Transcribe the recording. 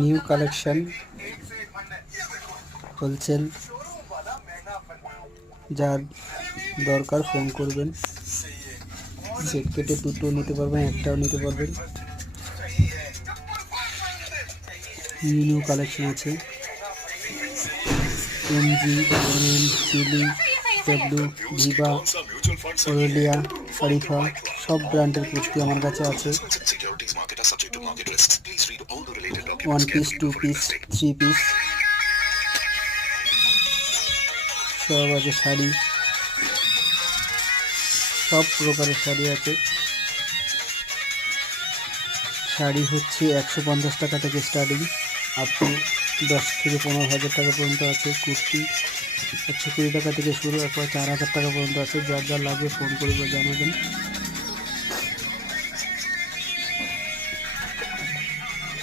New collection wholesale, যার দরকার phone করবেন। সেট কেটে দুটো নিতে পারবেন, একটাও নিতে পারবেন। নিউ কালেকশন আছে এমজি, চিলি, ডাব্লু, ভিভা, ওরেলিয়া, শরিফা, সব ব্র্যান্ডের কুর্তি আমার কাছে আছে। One piece, two piece, three piece সব আছে। শাড়ি, সব প্রকারের শাড়ি আছে। শাড়ি হচ্ছে 150 টাকা থেকে স্টার্টিং, আপ টু 10 থেকে 15,000 টাকা পর্যন্ত আছে। কুর্তি 120 টাকা থেকে শুরু, একবার 4,000 টাকা পর্যন্ত আছে। যার যা লাগবে ফোন করে জানাবেন।